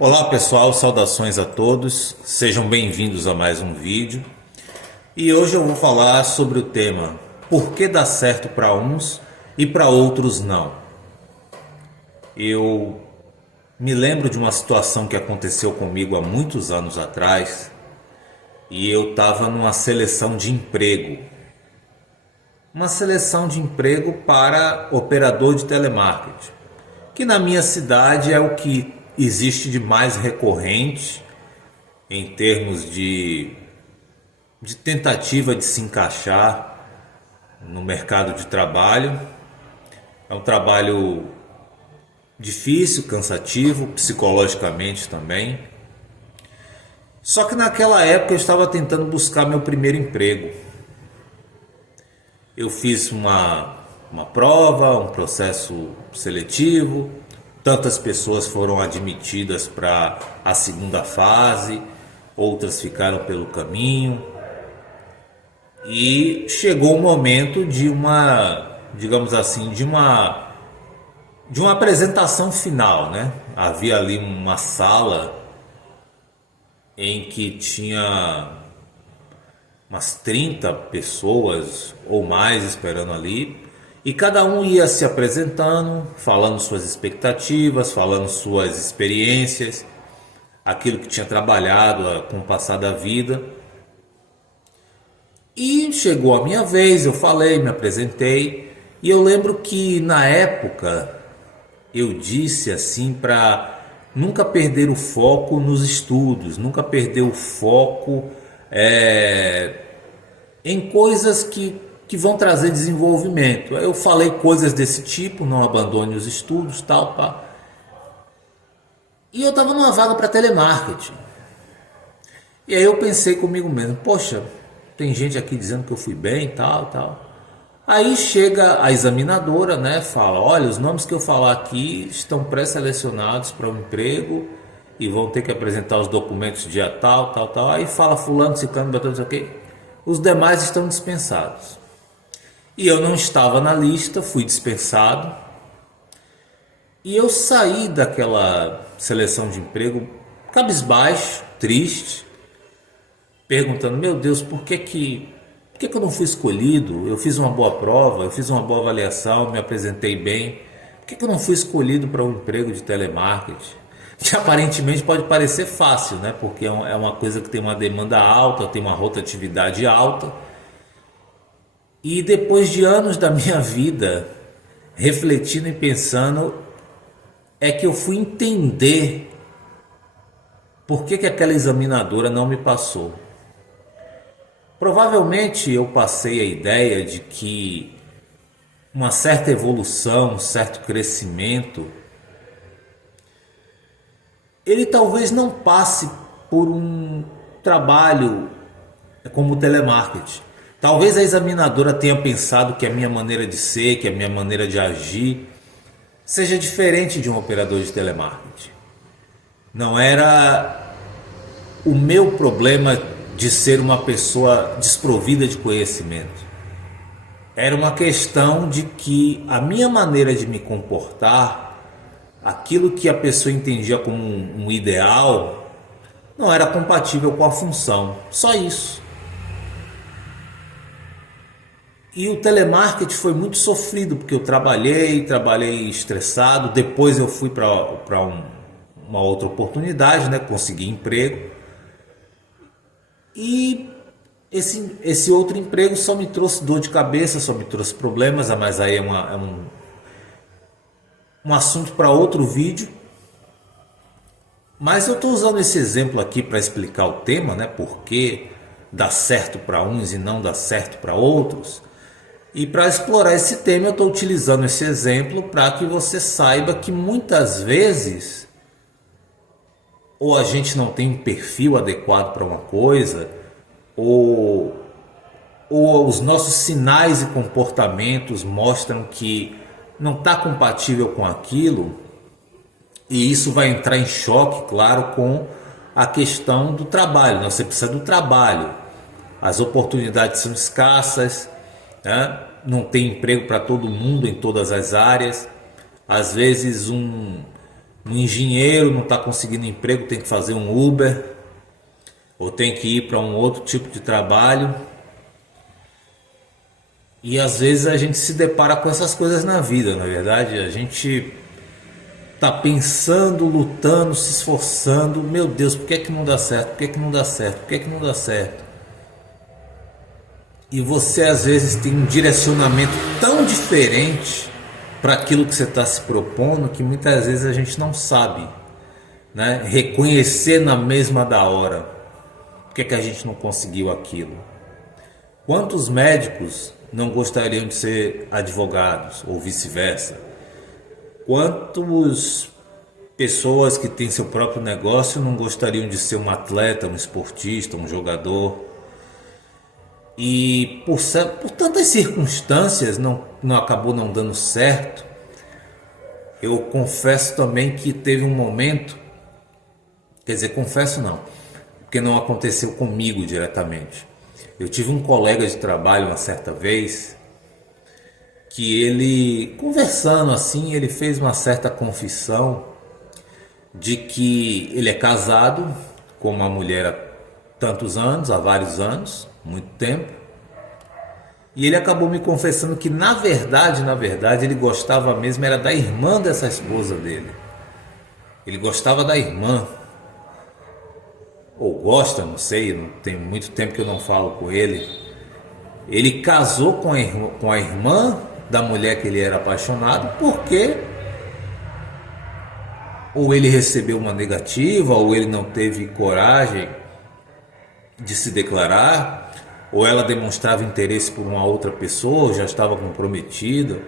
Olá pessoal, saudações a todos, sejam bem-vindos a mais um vídeo. E hoje eu vou falar sobre o tema por que dá certo para uns e para outros não. Eu me lembro de uma situação que aconteceu comigo há muitos anos atrás e eu estava numa seleção de emprego. Uma seleção de emprego para operador de telemarketing, que na minha cidade é o que existe de mais recorrente em termos de tentativa de se encaixar no mercado de trabalho. É um trabalho difícil, cansativo, psicologicamente também. Só que naquela época eu estava tentando buscar meu primeiro emprego. Eu fiz uma prova, um processo seletivo. Tantas pessoas foram admitidas para a segunda fase, outras ficaram pelo caminho. E chegou o momento de uma, digamos assim, de uma apresentação final, né? Havia ali uma sala em que tinha umas 30 pessoas ou mais esperando ali, e cada um ia se apresentando, falando suas expectativas, falando suas experiências, aquilo que tinha trabalhado com o passar da vida. E chegou a minha vez, eu falei, me apresentei, e eu lembro que na época eu disse assim para nunca perder o foco nos estudos, nunca perder o foco em coisas que vão trazer desenvolvimento. Eu falei coisas desse tipo, não abandone os estudos, tal, pá. E eu estava numa vaga para telemarketing. E aí eu pensei comigo mesmo, poxa, tem gente aqui dizendo que eu fui bem, tal, tal. Aí chega a examinadora, né, fala, olha, os nomes que eu falar aqui estão pré-selecionados para o emprego e vão ter que apresentar os documentos dia tal, tal, tal. Aí fala fulano, ciclano, beltrano, não sei o quê. Os demais estão dispensados. E eu não estava na lista, fui dispensado. E eu saí daquela seleção de emprego cabisbaixo, triste, perguntando, meu Deus, por que eu não fui escolhido? Eu fiz uma boa prova, eu fiz uma boa avaliação, me apresentei bem. Por que eu não fui escolhido para um emprego de telemarketing? Que aparentemente pode parecer fácil, né? Porque é uma coisa que tem uma demanda alta, tem uma rotatividade alta. E depois de anos da minha vida refletindo e pensando, é que eu fui entender por que aquela examinadora não me passou. Provavelmente eu passei a ideia de que uma certa evolução, um certo crescimento, ele talvez não passe por um trabalho como telemarketing. Talvez a examinadora tenha pensado que a minha maneira de ser, que a minha maneira de agir seja diferente de um operador de telemarketing. Não era o meu problema de ser uma pessoa desprovida de conhecimento. Era uma questão de que a minha maneira de me comportar, aquilo que a pessoa entendia como um ideal, não era compatível com a função. Só isso. E o telemarketing foi muito sofrido, porque eu trabalhei estressado. Depois eu fui para uma outra oportunidade, né? Consegui emprego. E esse outro emprego só me trouxe dor de cabeça, só me trouxe problemas, mas aí é um assunto para outro vídeo. Mas eu estou usando esse exemplo aqui para explicar o tema, né? Por que dá certo para uns e não dá certo para outros. E para explorar esse tema eu estou utilizando esse exemplo para que você saiba que muitas vezes ou a gente não tem um perfil adequado para uma coisa, ou os nossos sinais e comportamentos mostram que não está compatível com aquilo, e isso vai entrar em choque, claro, com a questão do trabalho. Você precisa do trabalho, as oportunidades são escassas, né? Não tem emprego para todo mundo em todas as áreas. Às vezes Um engenheiro não está conseguindo emprego, tem que fazer um Uber, ou tem que ir para um outro tipo de trabalho. E às vezes a gente se depara com essas coisas na vida, na verdade. A gente tá pensando, lutando, se esforçando. Meu Deus, por que é que não dá certo? Por que é que não dá certo? Por que é que não dá certo? E você às vezes tem um direcionamento tão diferente para aquilo que você está se propondo que muitas vezes a gente não sabe, né? Reconhecer na mesma da hora. Por que é que a gente não conseguiu aquilo? Quantos médicos não gostariam de ser advogados ou vice-versa? Quantas pessoas que têm seu próprio negócio não gostariam de ser um atleta, um esportista, um jogador? E por tantas circunstâncias não acabou não dando certo. Eu confesso também que teve um momento, quer dizer, confesso não, porque não aconteceu comigo diretamente. Eu tive um colega de trabalho uma certa vez que ele, conversando assim, ele fez uma certa confissão de que ele é casado com uma mulher há tantos anos, há vários anos, muito tempo. E ele acabou me confessando que na verdade, ele gostava mesmo era da irmã dessa esposa dele. Ele gostava da irmã. Ou gosta, não sei, não tem muito tempo que eu não falo com ele. Ele casou com a irmã da mulher que ele era apaixonado porque ou ele recebeu uma negativa, ou ele não teve coragem de se declarar, ou ela demonstrava interesse por uma outra pessoa, ou já estava comprometida.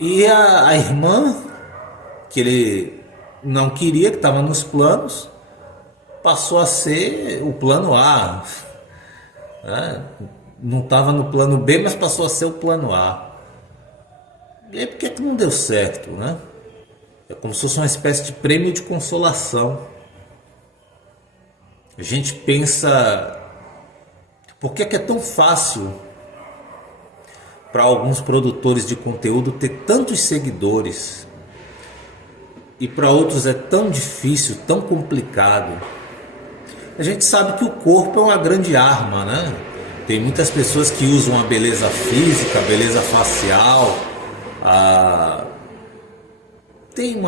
E a irmã, que ele não queria, que estava nos planos, passou a ser o plano A, né? Não estava no plano B, mas passou a ser o plano A. E aí por que não deu certo, né? É como se fosse uma espécie de prêmio de consolação. A gente pensa, por que é tão fácil para alguns produtores de conteúdo ter tantos seguidores e para outros é tão difícil, tão complicado? A gente sabe que o corpo é uma grande arma, né? Tem muitas pessoas que usam a beleza física, a beleza facial, tem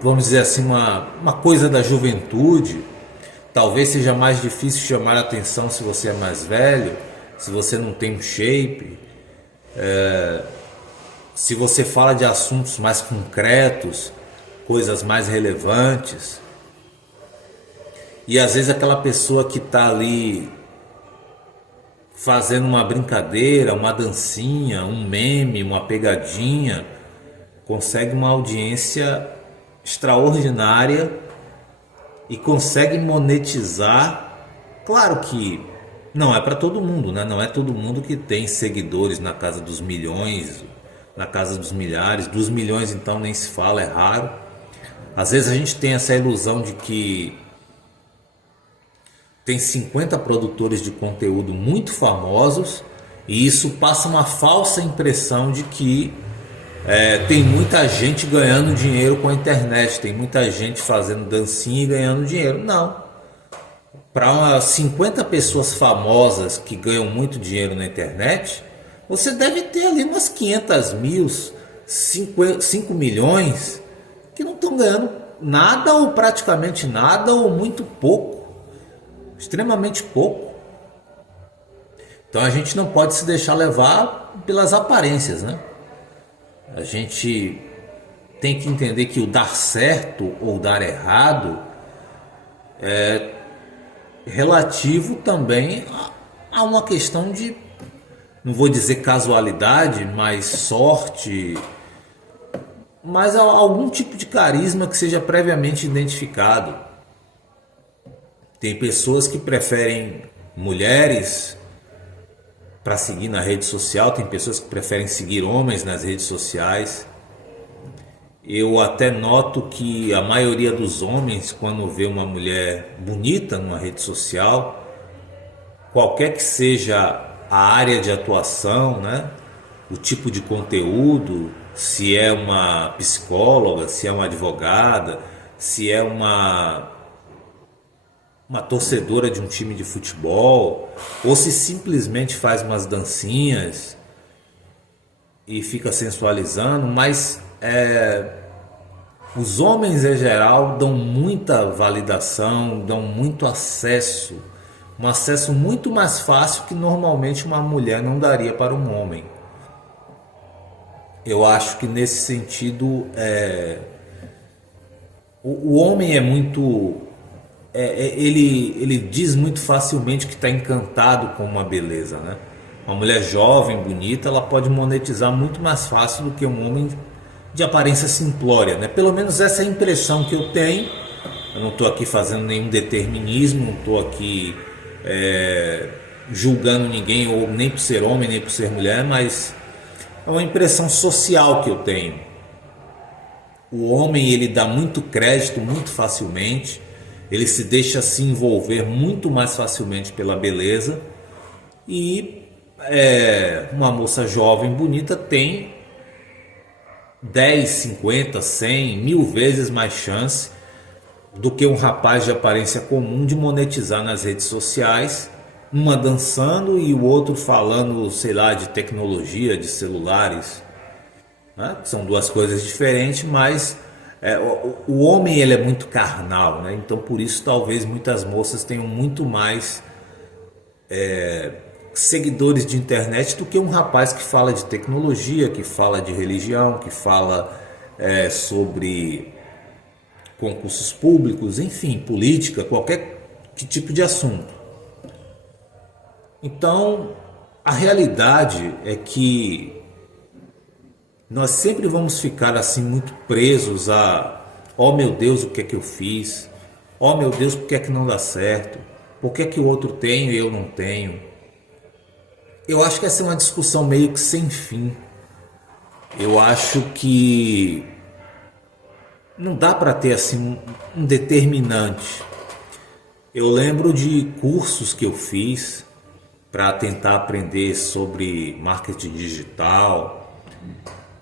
vamos dizer assim, uma coisa da juventude. Talvez seja mais difícil chamar a atenção se você é mais velho, se você não tem um shape, se você fala de assuntos mais concretos, coisas mais relevantes. E às vezes aquela pessoa que está ali fazendo uma brincadeira, uma dancinha, um meme, uma pegadinha, consegue uma audiência extraordinária e consegue monetizar. Claro que não é para todo mundo, né? Não é todo mundo que tem seguidores na casa dos milhões, na casa dos milhares. Dos milhões então nem se fala, é raro. Às vezes a gente tem essa ilusão de que tem 50 produtores de conteúdo muito famosos e isso passa uma falsa impressão de que tem muita gente ganhando dinheiro com a internet, tem muita gente fazendo dancinha e ganhando dinheiro. Não. Para 50 pessoas famosas que ganham muito dinheiro na internet, você deve ter ali umas 500 mil, 5 milhões que não estão ganhando nada ou praticamente nada ou muito pouco. Extremamente pouco. Então a gente não pode se deixar levar pelas aparências, né? A gente tem que entender que o dar certo ou dar errado é relativo também a uma questão de, não vou dizer casualidade, mas sorte, mas algum tipo de carisma que seja previamente identificado. Tem pessoas que preferem mulheres para seguir na rede social, tem pessoas que preferem seguir homens nas redes sociais. Eu até noto que a maioria dos homens, quando vê uma mulher bonita numa rede social, qualquer que seja a área de atuação, né, o tipo de conteúdo, se é uma psicóloga, se é uma advogada, se é uma torcedora de um time de futebol, ou se simplesmente faz umas dancinhas e fica sensualizando, mas os homens em geral dão muita validação, dão muito acesso, um acesso muito mais fácil que normalmente uma mulher não daria para um homem. Eu acho que nesse sentido o homem é muito. Ele diz muito facilmente que está encantado com uma beleza, né? Uma mulher jovem, bonita, ela pode monetizar muito mais fácil do que um homem de aparência simplória, né? Pelo menos essa é a impressão que eu tenho. Eu não estou aqui fazendo nenhum determinismo, não estou aqui julgando ninguém, ou nem por ser homem, nem por ser mulher, mas é uma impressão social que eu tenho. O homem, ele dá muito crédito muito facilmente, ele se deixa se envolver muito mais facilmente pela beleza, e uma moça jovem bonita tem 10, 50, 100, 1000 vezes mais chance do que um rapaz de aparência comum de monetizar nas redes sociais, uma dançando e o outro falando, sei lá, de tecnologia, de celulares, né? São duas coisas diferentes, mas o homem, ele é muito carnal, né? Então por isso talvez muitas moças tenham muito mais seguidores de internet do que um rapaz que fala de tecnologia, que fala de religião, que fala sobre concursos públicos, enfim, política, qualquer tipo de assunto. Então, a realidade é que nós sempre vamos ficar assim muito presos a, oh meu Deus, o que é que eu fiz? Oh meu Deus, por que é que não dá certo? Por que é que o outro tem e eu não tenho? Eu acho que essa é uma discussão meio que sem fim. Eu acho que não dá para ter assim um determinante. Eu lembro de cursos que eu fiz para tentar aprender sobre marketing digital,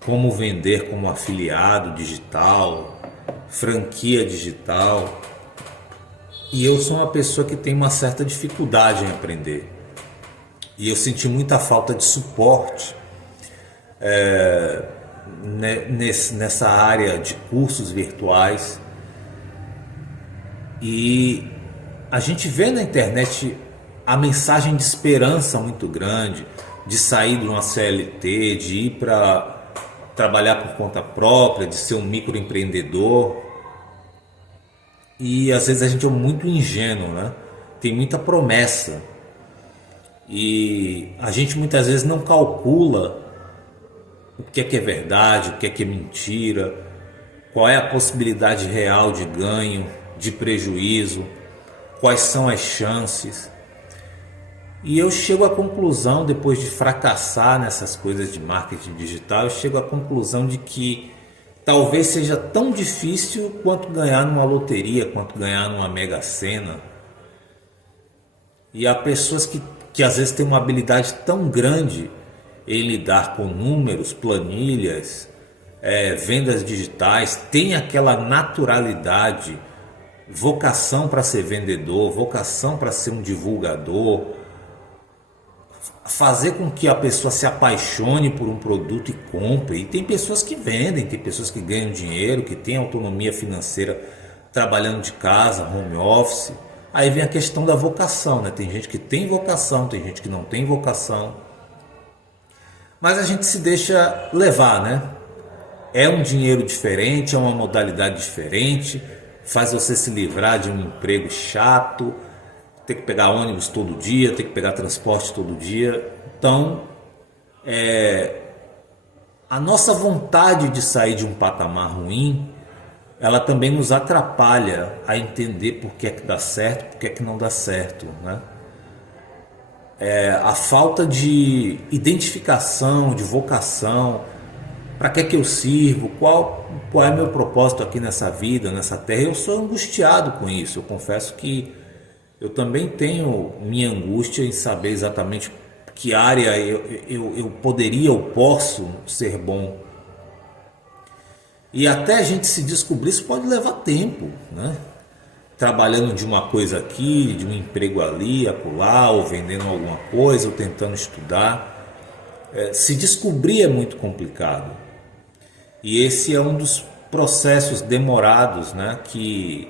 como vender como afiliado digital, franquia digital. E eu sou uma pessoa que tem uma certa dificuldade em aprender. E eu senti muita falta de suporte nessa área de cursos virtuais. E a gente vê na internet a mensagem de esperança muito grande, de sair de uma CLT, de ir para trabalhar por conta própria, de ser um microempreendedor. E às vezes a gente é muito ingênuo, né? Tem muita promessa. E a gente muitas vezes não calcula o que é verdade, o que é mentira, qual é a possibilidade real de ganho, de prejuízo, quais são as chances. E eu chego à conclusão, depois de fracassar nessas coisas de marketing digital, eu chego à conclusão de que talvez seja tão difícil quanto ganhar numa loteria, quanto ganhar numa Mega Sena. E há pessoas que às vezes têm uma habilidade tão grande em lidar com números, planilhas, vendas digitais, tem aquela naturalidade, vocação para ser vendedor, vocação para ser um divulgador, fazer com que a pessoa se apaixone por um produto e compre. E tem pessoas que vendem, tem pessoas que ganham dinheiro, que têm autonomia financeira trabalhando de casa, home office. Aí vem a questão da vocação, né? Tem gente que tem vocação, tem gente que não tem vocação. Mas a gente se deixa levar, né? É um dinheiro diferente, é uma modalidade diferente, faz você se livrar de um emprego chato, ter que pegar ônibus todo dia, ter que pegar transporte todo dia. Então, a nossa vontade de sair de um patamar ruim, ela também nos atrapalha a entender por que é que dá certo, por que é que não dá certo, né? A falta de identificação, de vocação, para que é que eu sirvo, qual é meu propósito aqui nessa vida, nessa terra. Eu sou angustiado com isso, eu confesso que eu também tenho minha angústia em saber exatamente que área eu poderia ou posso ser bom. E até a gente se descobrir, isso pode levar tempo, né? Trabalhando de uma coisa aqui, de um emprego ali, acolá, ou vendendo alguma coisa, ou tentando estudar. Se descobrir é muito complicado. E esse é um dos processos demorados, né, que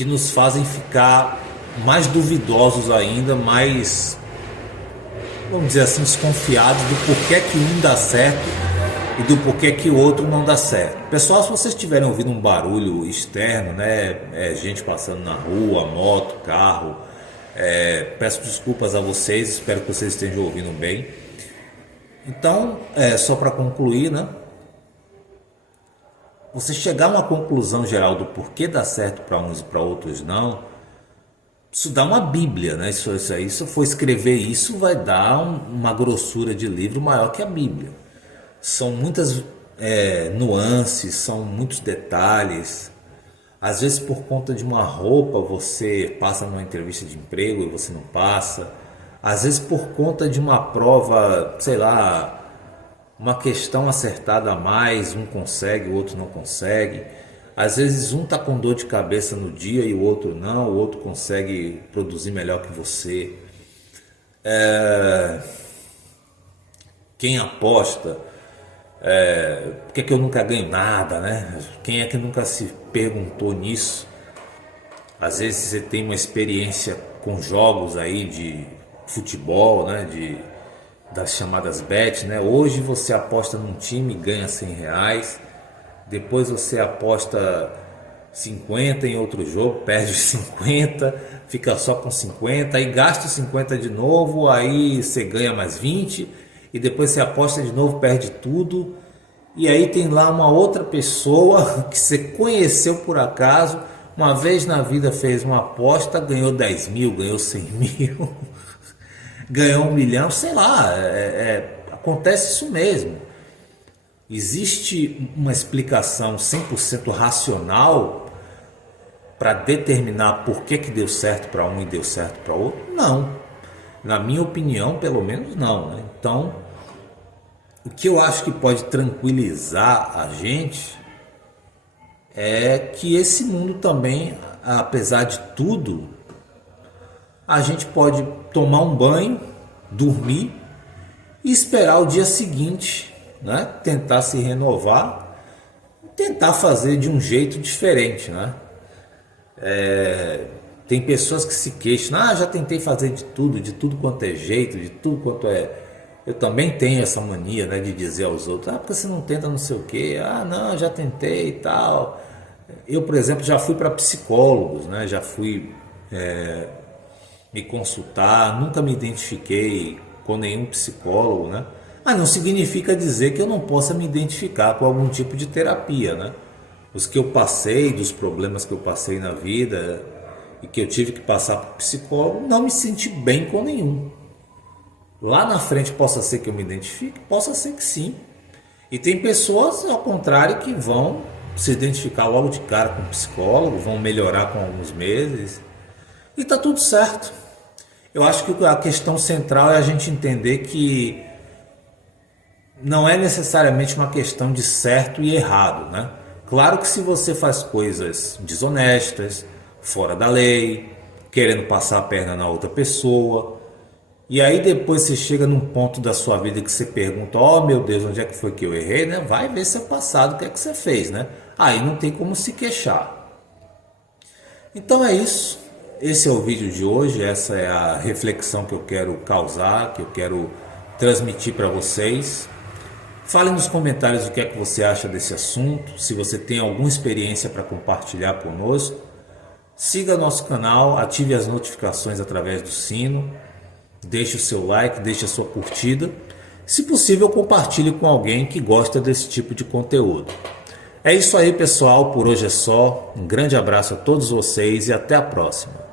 nos fazem ficar mais duvidosos ainda, mais, vamos dizer assim, desconfiados do porquê que um dá certo e do porquê que o outro não dá certo. Pessoal, se vocês estiverem ouvindo um barulho externo, né, gente passando na rua, moto, carro, peço desculpas a vocês, espero que vocês estejam ouvindo bem. Então, só para concluir, né, você chegar a uma conclusão geral do porquê dá certo para uns e para outros não, isso dá uma bíblia, né? Isso aí, se eu for escrever isso, vai dar uma grossura de livro maior que a Bíblia. São muitas nuances, são muitos detalhes. Às vezes, por conta de uma roupa, você passa numa entrevista de emprego e você não passa. Às vezes, por conta de uma prova, sei lá, uma questão acertada a mais, um consegue, o outro não consegue. Às vezes um está com dor de cabeça no dia e o outro não, o outro consegue produzir melhor que você. Quem aposta, por que eu nunca ganho nada, né? Quem é que nunca se perguntou nisso? Às vezes você tem uma experiência com jogos aí de futebol, né? Das chamadas bet, né? Hoje você aposta num time e ganha R$ 100, depois você aposta 50 em outro jogo, perde 50, fica só com 50, aí gasta 50 de novo, aí você ganha mais 20, e depois você aposta de novo, perde tudo, e aí tem lá uma outra pessoa que você conheceu por acaso, uma vez na vida fez uma aposta, ganhou 10 mil, ganhou 100 mil, ganhou 1 milhão, sei lá, acontece isso mesmo. Existe uma explicação 100% racional para determinar por que deu certo para um e deu certo para outro? Não. Na minha opinião, pelo menos não, né? Então, o que eu acho que pode tranquilizar a gente é que esse mundo também, apesar de tudo, a gente pode tomar um banho, dormir e esperar o dia seguinte, né? Tentar se renovar, tentar fazer de um jeito diferente, né? Tem pessoas que se queixam, já tentei fazer de tudo quanto é jeito, de tudo quanto é. Eu também tenho essa mania, né, de dizer aos outros, porque você não tenta não sei o quê, não, já tentei e tal. Eu, por exemplo, já fui para psicólogos, né? Já fui me consultar, nunca me identifiquei com nenhum psicólogo, né? Mas não significa dizer que eu não possa me identificar com algum tipo de terapia, né? Os que eu passei, dos problemas que eu passei na vida e que eu tive que passar para o psicólogo, não me senti bem com nenhum. Lá na frente possa ser que eu me identifique, possa ser que sim. E tem pessoas, ao contrário, que vão se identificar logo de cara com o psicólogo, vão melhorar com alguns meses e está tudo certo. Eu acho que a questão central é a gente entender que não é necessariamente uma questão de certo e errado, né? Claro que se você faz coisas desonestas, fora da lei, querendo passar a perna na outra pessoa, e aí depois você chega num ponto da sua vida que você pergunta, meu Deus, onde é que foi que eu errei, né? Vai ver seu passado, o que é que você fez, né? Aí não tem como se queixar. Então é isso. Esse é o vídeo de hoje, essa é a reflexão que eu quero causar, que eu quero transmitir para vocês. Fale nos comentários o que é que você acha desse assunto, se você tem alguma experiência para compartilhar conosco. Siga nosso canal, ative as notificações através do sino, deixe o seu like, deixe a sua curtida. Se possível, compartilhe com alguém que gosta desse tipo de conteúdo. É isso aí, pessoal, por hoje é só. Um grande abraço a todos vocês e até a próxima.